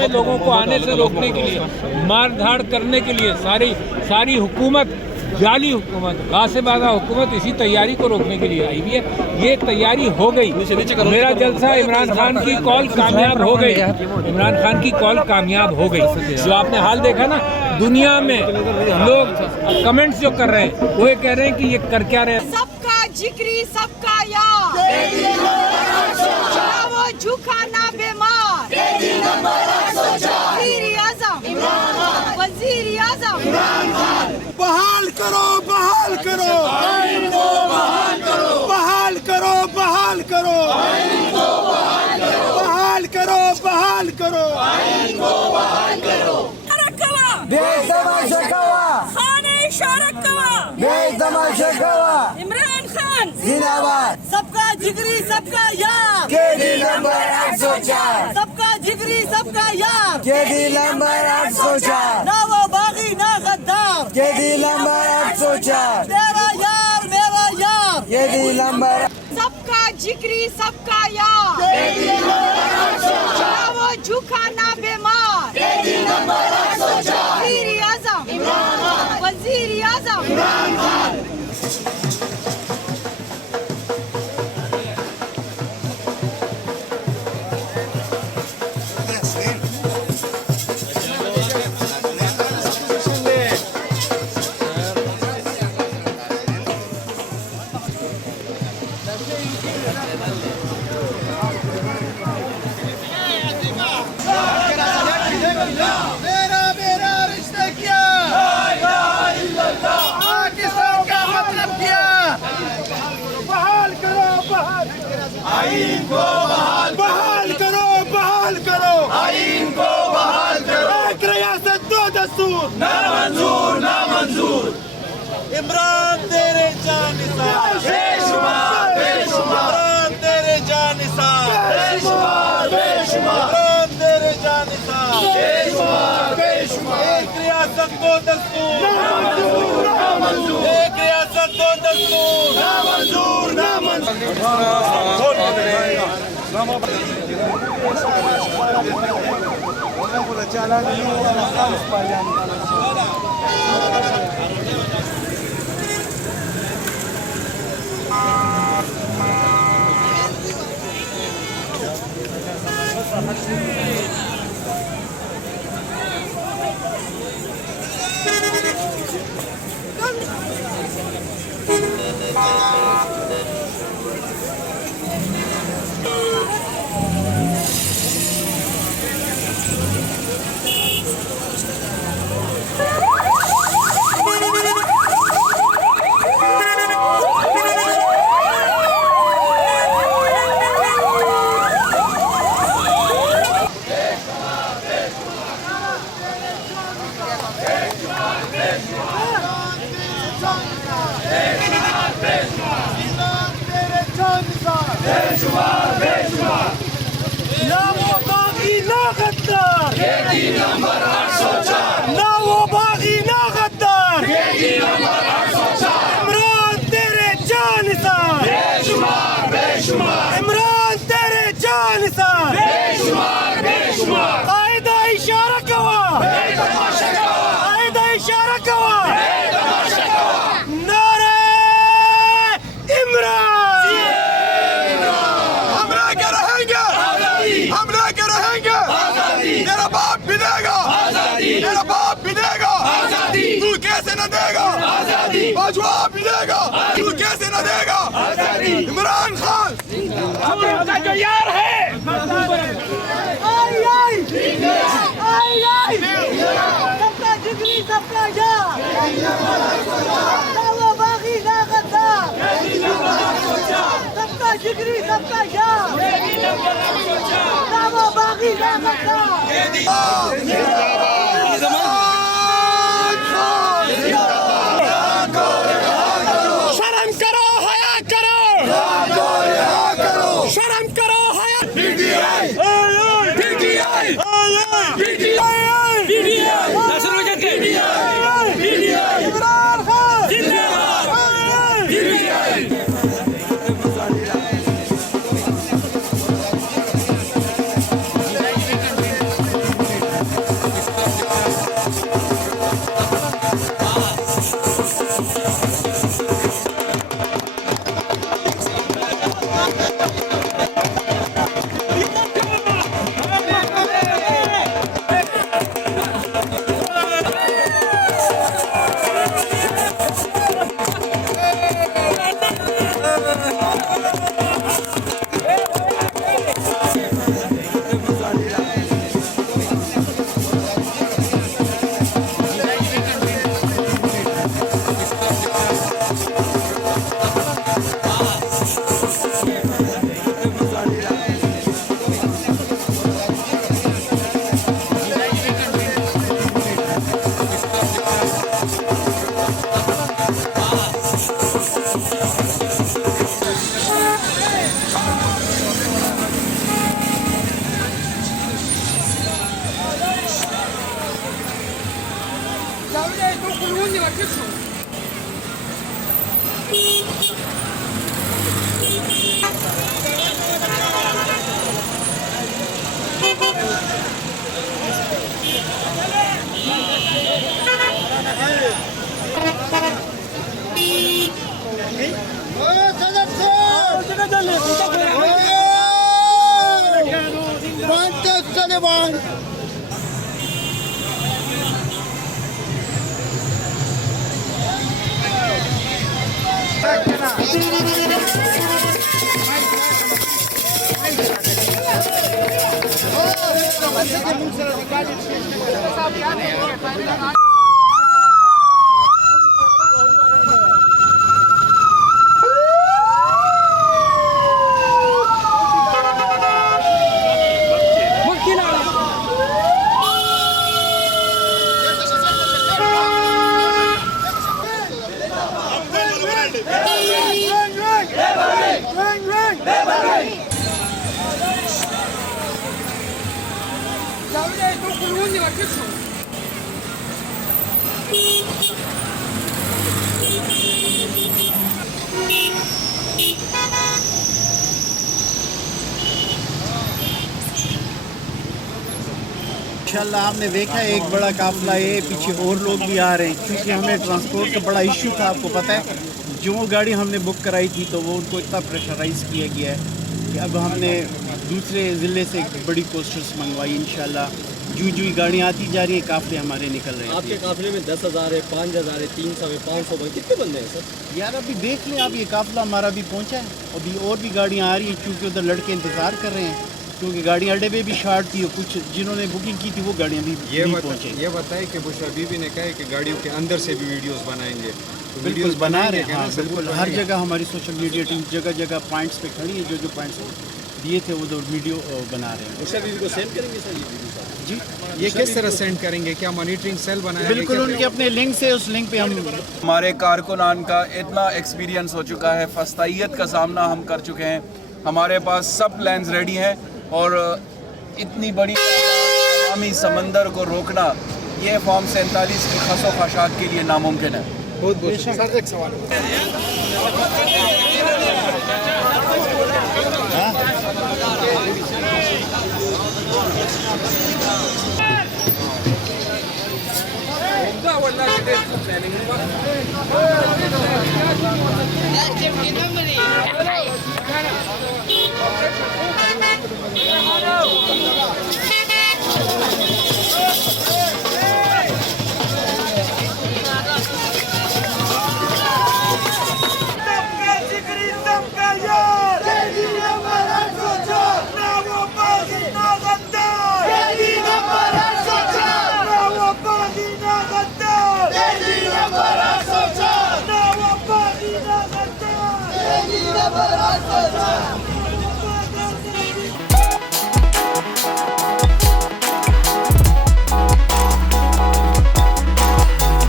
में लोगों को आने से रोकने के लिए, मार धाड़ करने के लिए सारी हुकूमत, जाली हुकूमत, गासिबाना हुकूमत इसी तैयारी को रोकने के लिए आई हुई है। ये तैयारी हो गई। मेरा जलसा इमरान खान की कॉल कामयाब हो गई। इमरान खान की कॉल कामयाब हो गई। जो आपने हाल देखा ना, दुनिया में लोग कमेंट्स जो कर रहे हैं वो ये कह रहे हैं कि ये कर क्या रहे हैं। सबका जिक्री सबका यार, वो झुका ना बीमार, वजीर आजम बहाल करो, बहाल करो, बहाल करो, बहाल करो, बहाल करो, बहाल करो, बहाल करो, बहाल करो। बेतमाशा कवा, खाने इशारा कवा, बेतमाशा कवा, इमरान खान जिंदाबाद, सबका जिगरी सबका यार, केडी नंबर 804, सबका जिगरी सबका यार, केडी नंबर 804, ना वो बागी ना गद्दार, केडी नंबर 804, मेरा यार, केडी नंबर सबका जिगरी सबका यार, ना वो झुका ना बीमार, वजीर आजम मेरा रिश्ता क्या, पाकिस्तान का मतलब क्या। बहाल करो, बहाल आईन को, बहाल करो, बहाल करो आईन को, बहाल करो। एक रियासत दो दस्तूर, ना मंजूर, ना मंजूर। इमरान तेरे जानिसार, बेशुमार, बेशुमार। इमरान तेरे जानिसार, बेशुमार, बेशुमार। इमरान तेरे जानिसार, बेशुमार, बेशुमार। एक रियासत दो दस्तूर, ना मंजूर, ना मंजूर। एक रियासत दो दस्तूर, ना मंजूर, ना ना वो बागी ना गद्दार, केडी नंबर 804, ना वो बागी ना गद्दार, केडी नंबर 804। इमरान तेरे जानिसार, बेशुमार, बेशुमार। इमरान तेरे जानिसार, बेशुमार, बेशुमार। कायदा इशारा कवा, बेतमाशा कवा, कायदा इशारा कवा, बेतमाशा कवा। नारे इमरान, हम लेके रहेंगे आजादी। मेरा बाप भी देगा आजादी, मेरा बाप भी देगा आजादी। तू कैसे न देगा आजादी, बाजवा भी देगा, तू कैसे न देगा आजादी। इमरान खान हम लोग का जो यार है, आई आई आई आई, सबका जिगरी सबका यार, ना वो बागी ना गद्दार, सबका जिगरी सबका यार, ना वो बागी ना गद्दार। शर्म करो, हया करो, शर्म करो, हया। PTI, PTI, PTI, PTI, Imran खान जिंदाबाद, पीटीआई। इंशाल्लाह आपने देखा एक बड़ा काफिला है, पीछे और लोग भी आ रहे हैं क्योंकि हमें ट्रांसपोर्ट का बड़ा इशू था। आपको पता है जो गाड़ी हमने बुक कराई थी तो वो उनको इतना प्रेशराइज़ किया गया है कि अब हमने दूसरे ज़िले से बड़ी कोस्टर्स मंगवाई। इंशाल्लाह जू गाड़ियाँ आती जा रही हैं, काफ़िले हमारे निकल रहे हैं। आपके काफिले में 10,000 है, 5,000 है, 300 है, 500 है, कितने बंदे हैं सर? यार अभी देख लें, आप ये काफिला हमारा भी पहुँचा है, अभी और भी गाड़ियाँ आ रही हैं क्योंकि उधर लड़के इंतज़ार कर रहे हैं क्योंकि गाड़ियाँ अड्डे पे भी शार्ट थी और कुछ जिन्होंने बुकिंग की थी वो गाड़ियाँ भी पहुँचे। ये बताए कि बुश बीबी ने कहा है कि गाड़ियों के अंदर से भी वीडियोस बनाएंगे, तो बिल्कुल वीडियोस बना रहे बनाएंगे हैं। हाँ ना, सबूत बिल्कुल, हर बनाएंगे। जगह हमारी सोशल मीडिया टीम जगह जगह पॉइंट्स पे खड़ी है, जो पॉइंट्स दिए थे वो वीडियो बना रहे हैं। उषा बीवी को सेंड करेंगे सर ये वीडियो साहब? जी ये किस तरह सेंड करेंगे? क्या मॉनिटरिंग सेल बनाएंगे? बिल्कुल, उनके अपने लिंक से उस लिंक पे हम हमारे कारकुनान का इतना एक्सपीरियंस हो चुका है, फस्तायत का सामना हम कर चुके हैं, हमारे पास सब प्लान्स रेडी हैं और इतनी बड़ी अवामी समंदर को रोकना ये फॉर्म 47 की खसो खशात के लिए नामुमकिन है। बहुत बहुत सर, एक सवाल वल्लाह